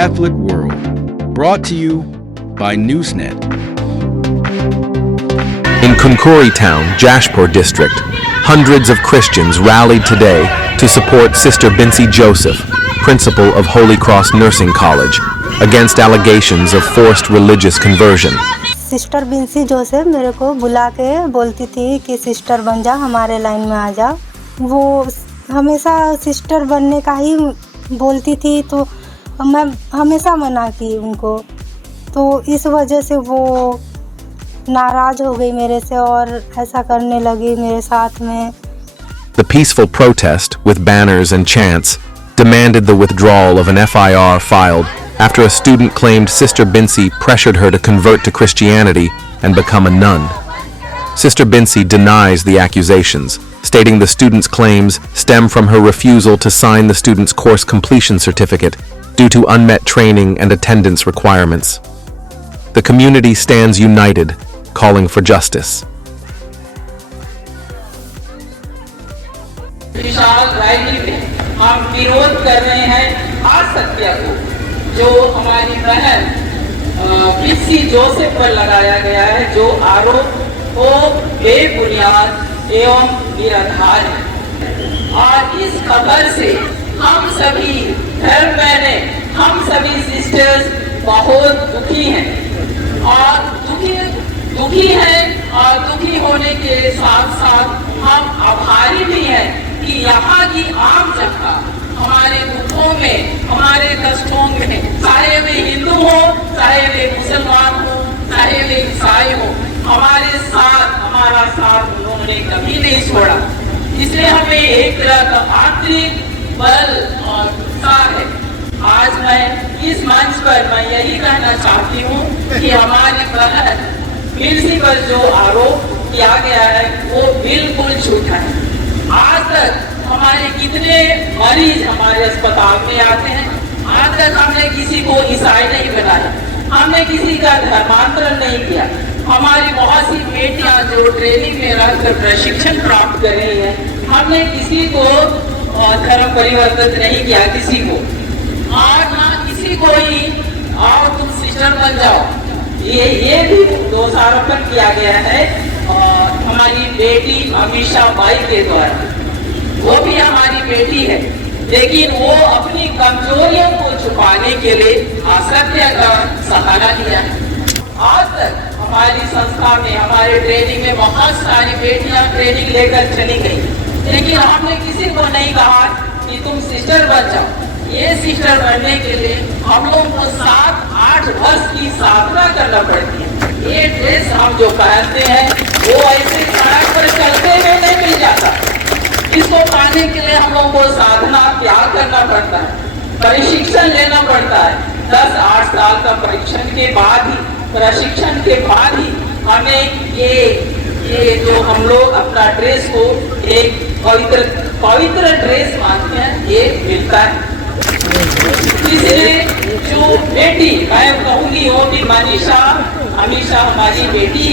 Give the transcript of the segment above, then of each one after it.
Catholic world. Brought to you by Newsnet. In Kunkuri town, Jashpur district, hundreds of Christians rallied today to support Sister Binsi Joseph, principal of Holy Cross Nursing College, against allegations of forced religious conversion. Sister Binsy Joseph मेरे को बुला के बोलती थी कि sister बन जा, हमारे लाइन में आ जा। वो हमेशा सिस्टर बनने का ही बोलती थी, तो मैं हमेशा मना की उनको, तो इस वजह से वो नाराज़ हो गई मेरे से और ऐसा करने लगी मेरे साथ में। The peaceful protest, with banners and chants, demanded the withdrawal of an FIR filed after a student claimed Sister Binsi pressured her to convert to Christianity and become a nun. Sister Binsi denies the accusations, stating the student's claims stem from her refusal to sign the student's course completion certificate due to unmet training and attendance requirements. The community stands united, calling for justice. Vishal rally में हम विरोध कर रहे हैं असत्य को, जो हमारी बहन बिंसी जोसेफ पर लगाया गया है, जो आरोप वो बेबुनियाद एवं निराधार है। और इस खबर से हम सभी धर्म बहने, हम सभी सिस्टर्स बहुत दुखी हैं और दुखी हैं और दुखी होने के साथ साथ हम आभारी भी हैं कि यहाँ की आम जनता हमारे दुखों में, हमारे कष्टों में, चाहे वे हिंदू हो, चाहे वे मुसलमान हो, चाहे वे ईसाई हो, हमारे साथ, हमारा साथ उन्होंने कभी नहीं छोड़ा। इसलिए हमें एक तरह का आंतरिक बल और उत्साह है। आज मैं इस मंच पर मैं यही कहना चाहती हूँ कि हमारी बहन बिंसी पर जो आरोप किया गया है वो बिल्कुल झूठा है। आज तक हमारे कितने मरीज हमारे अस्पताल में आते हैं, आज तक हमने किसी को ईसाई नहीं बनाया, हमने किसी का धर्मांतरण नहीं किया। हमारी बहुत सी बेटियां जो ट्रेनिंग में रहकर प्रशिक्षण प्राप्त कर रही हैं, हमने किसी को धर्म परिवर्तित नहीं किया, किसी को, और ना किसी को ही आओ तुम सिस्टर बन जाओ, ये भी दोषारोपण किया गया है हमारी बेटी अमीषा बाई के द्वारा। वो भी हमारी बेटी है, लेकिन वो अपनी कमजोरियों को छुपाने के लिए असत्य का सहारा लिया है। आज तक हमारी संस्था में, हमारे ट्रेनिंग में बहुत सारी बेटियां ट्रेनिंग लेकर चली गई, लेकिन हमने किसी को नहीं कहा कि तुम सिस्टर बन जाओ। ये सिस्टर बनने के लिए हम लोगों को 7-8 वर्ष की साधना करना पड़ती है। ये ड्रेस हम जो पहनते हैं वो ऐसे सड़क पर चलते हुए नहीं मिल जाता। इसको पाने के लिए हम लोगों को साधना त्याग करना पड़ता है, प्रशिक्षण लेना पड़ता है। 10-8 साल का प्रशिक्षण के बाद ही हमें ये जो हम लोग अपना ड्रेस को एक पवित्र ड्रेस मानते हैं, ये मिलता है। इसलिए जो बेटी, मैं कहूँगी वो भी अमीषा हमारी बेटी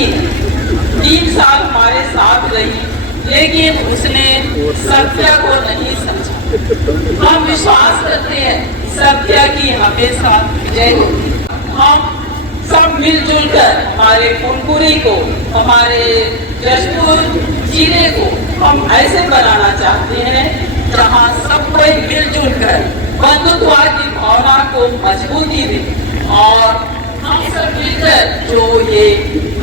3 साल हमारे साथ रही, लेकिन उसने सत्य को नहीं समझा। हम विश्वास करते हैं सत्य की हमेशा विजय होती है। हम सब मिलजुल कर हमारे कुनकुरी को, हमारे जशपुर जिले को हम ऐसे बनाना चाहते हैं जहाँ सब कोई मिलजुल कर बंधुत्व की भावना को मजबूती दे, और हम सब मिलकर जो ये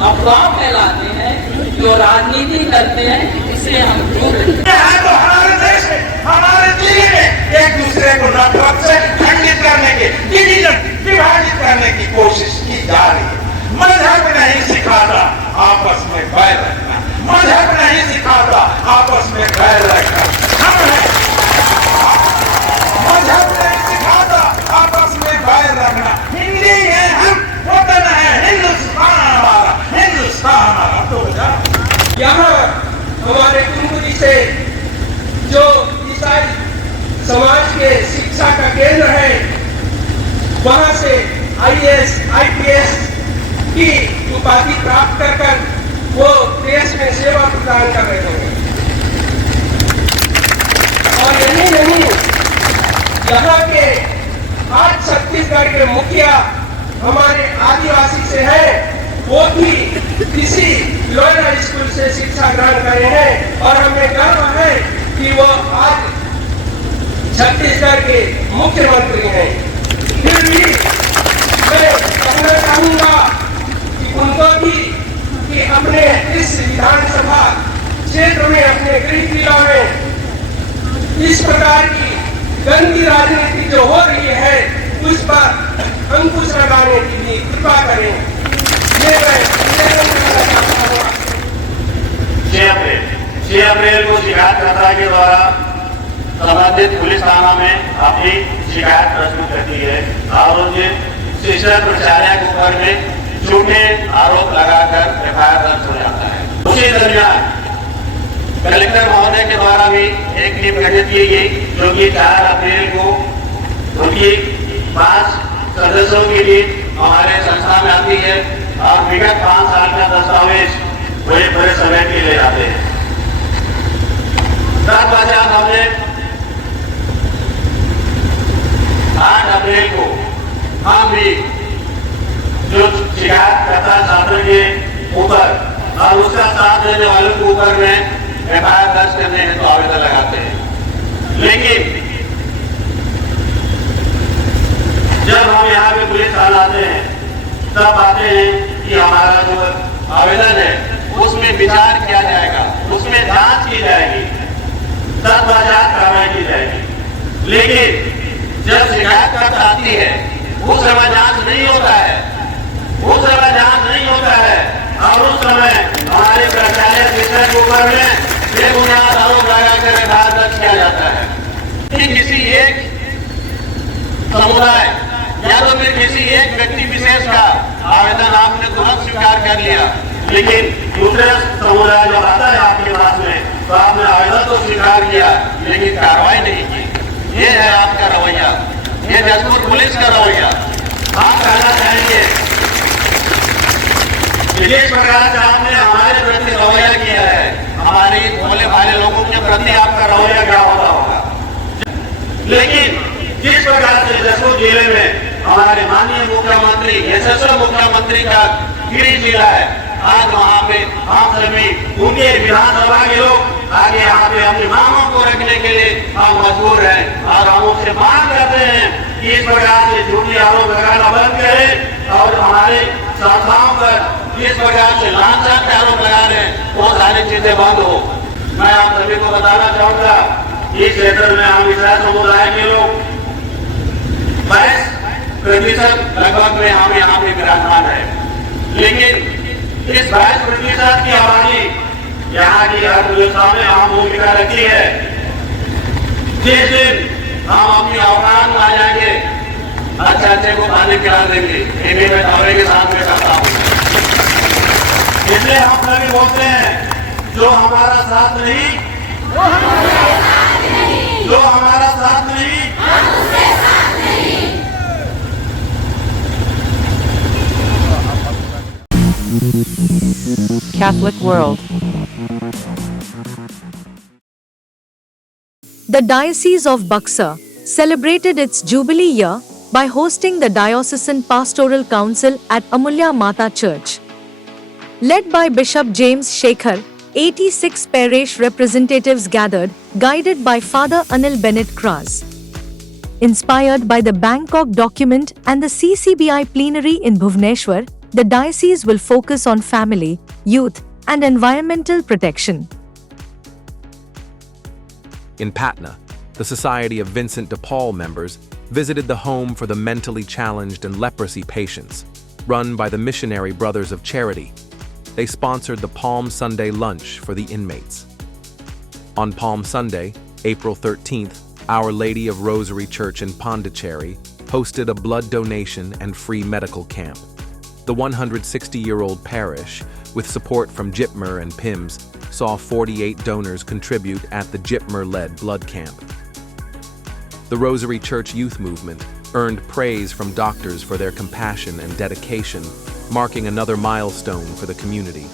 अफवाह फैलाते हैं, जो राजनीति करते हैं, इसे हम दूर रखें। तो हमारे देश में, हमारे जिले में एक दूसरे को नफरत से खंडित करने के, विभाजित करने की कोशिश की जा रही है। मजहब नहीं सिखाता आपस में बैर रखना, मजहब नहीं सिखाता आपस में बैर रखना। हम हैं, मजहब नहीं सिखाता आपस में बैर रखना। हिंदी है हम, वतन है हिंदुस्तान हमारा, हिंदुस्तान हमारा। तो यहाँ हमारे कुनकुरी से जो ईसाई समाज के शिक्षा का केंद्र है, वहाँ से IAS, IPS की उपाधि प्राप्त कर वो देश में सेवा प्रदान कर रहे हैं। और यही नहीं, यहाँ के आज छत्तीसगढ़ के मुखिया हमारे आदिवासी से हैं, वो भी किसी लोअर स्कूल से शिक्षा ग्रहण करे हैं और हमें गर्व है कि वो आज छत्तीसगढ़ के मुख्यमंत्री हैं। फिर भी मैं कहना चाहूंगा कि उनको भी कि अपने इस विधानसभा क्षेत्र में, अपने गृह जिला में इस प्रकार की गंदी राजनीति जो हो रही है उस पर अंकुश लगाने की भी कृपा करें। ये मैं 6 अप्रैल को शिकायतकर्ता के द्वारा संबंधित पुलिस थाना में अपनी शिकायत प्रस्तुत करती है और उनके शिक्षक प्राचार्य के ऊपर में झूठे आरोप लगाकर एफआईआर दर्ज हो जाता है। उसी दरमियान कलेक्टर महोदय के द्वारा भी एक टीम गठित की गई जो कि 4 अप्रैल को उनकी 5 सदस्यों की टीम हमारे संस्था में आती है और विगत 5 साल का दस्तावेज बड़े बड़े समय के ले जाते हैं। तत्पश्चात हमने 8 अप्रैल को हम भी जो शिकायत करता छात्र के ऊपर और उसका साथ देने वालों के ऊपर में एफआईआर दर्ज करने हेतु तो आवेदन लगाते हैं। लेकिन जब हम यहाँ पे पुलिस थाना आते हैं तब आते हैं कि हमारा जो आवेदन है उसमें विचार किया जाएगा, उसमें जांच की जाएगी, तत्पश्चात कार्रवाई की जाएगी। लेकिन जब शिकायत आती है उस समय जांच नहीं होता है, उस समय जांच नहीं होता है और उस समय हमारे प्राचार्य शिक्षक के ऊपर में बेबुनियाद आरोप लगाकर एफआईआर दर्ज किया जाता है कि किसी एक समुदाय या तो फिर किसी एक व्यक्ति विशेष का आवेदन आपने तुरंत स्वीकार कर लिया, लेकिन दूसरे समुदाय जब आता है आपके पास में तो आपने आवेदन तो स्वीकार किया लेकिन कार्रवाई नहीं की। ये है आपका रवैया, ये जसपुर पुलिस का रवैया। आप कहना चाहेंगे जिस प्रकार से आपने हमारे प्रति रवैया किया है, हमारे भोले भाले लोगों के प्रति आपका रवैया क्या होता होगा। लेकिन जिस प्रकार से जसपुर जिले में हमारे माननीय मुख्यमंत्री, यशस्वी मुख्यमंत्री का गृह जिला है, आज वहाँ पे हम सभी उनके विधानसभा के लोग आगे यहाँ पे अपनी मांगों को रखने के लिए हम मजबूर हैं और हम उनसे मांग करते हैं कि इस प्रकार से झूठी आरोप लगाना बंद करें और हमारे संस्थाओं पर इस प्रकार से लांछन के आरोप लगा रहे हैं वो सारी चीजें बंद हो। मैं आप सभी को बताना चाहूंगा इस क्षेत्र में हम इसाई समुदाय के लोग 22% लगभग में हम यहाँ पे विराजमान है, लेकिन इस 22% की आबादी यहाँ की अर्थव्यवस्था में अहम भूमिका रखती है। जिस दिन हम अपनी औकात में आ जाएंगे अच्छे को पानी पिला देंगे, ये मैं दौरे के साथ में करता हूँ। इसलिए हम सभी बोलते हैं जो हमारा साथ नहीं, जो हमारा साथ नहीं, Catholic world. The Diocese of Buxar celebrated its Jubilee year by hosting the Diocesan Pastoral Council at Amulya Mata Church. Led by Bishop James Shekhar, 86 parish representatives gathered, guided by Father Anil Bennett Kras. Inspired by the Bangkok document and the CCBI plenary in Bhubaneswar, the diocese will focus on family, youth, and environmental protection. In Patna, the Society of Vincent de Paul members visited the home for the mentally challenged and leprosy patients, run by the Missionary Brothers of Charity. They sponsored the Palm Sunday lunch for the inmates. On Palm Sunday, April 13th, Our Lady of Rosary Church in Pondicherry hosted a blood donation and free medical camp. The 160-year-old parish, with support from JIPMER and PIMS, saw 48 donors contribute at the JIPMER-led blood camp. The Rosary Church Youth Movement earned praise from doctors for their compassion and dedication, marking another milestone for the community.